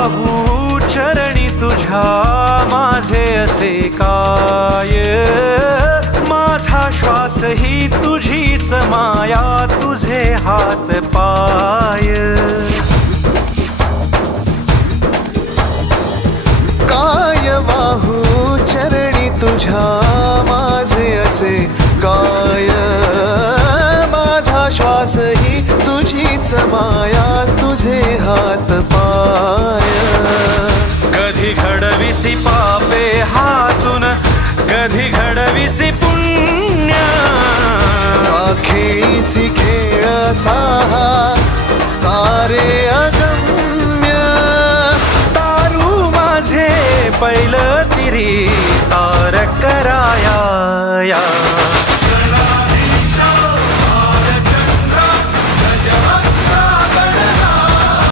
वाहू चरणी तुझ्या माझे असे काय, माझा श्वास ही तुझीच माया, तुझे हात पाय. काय वाहू चरणी तुझ्या माझे असे काय, माझा श्वास ही तुझीच माया, तुझे हात पाय. कधी घडविसी पापे हातून, कधी घडविसी पुण्य, खेळीसी खेळ साहा सारे अगम्य. तारू माझे पैल तिरी तार कराया या.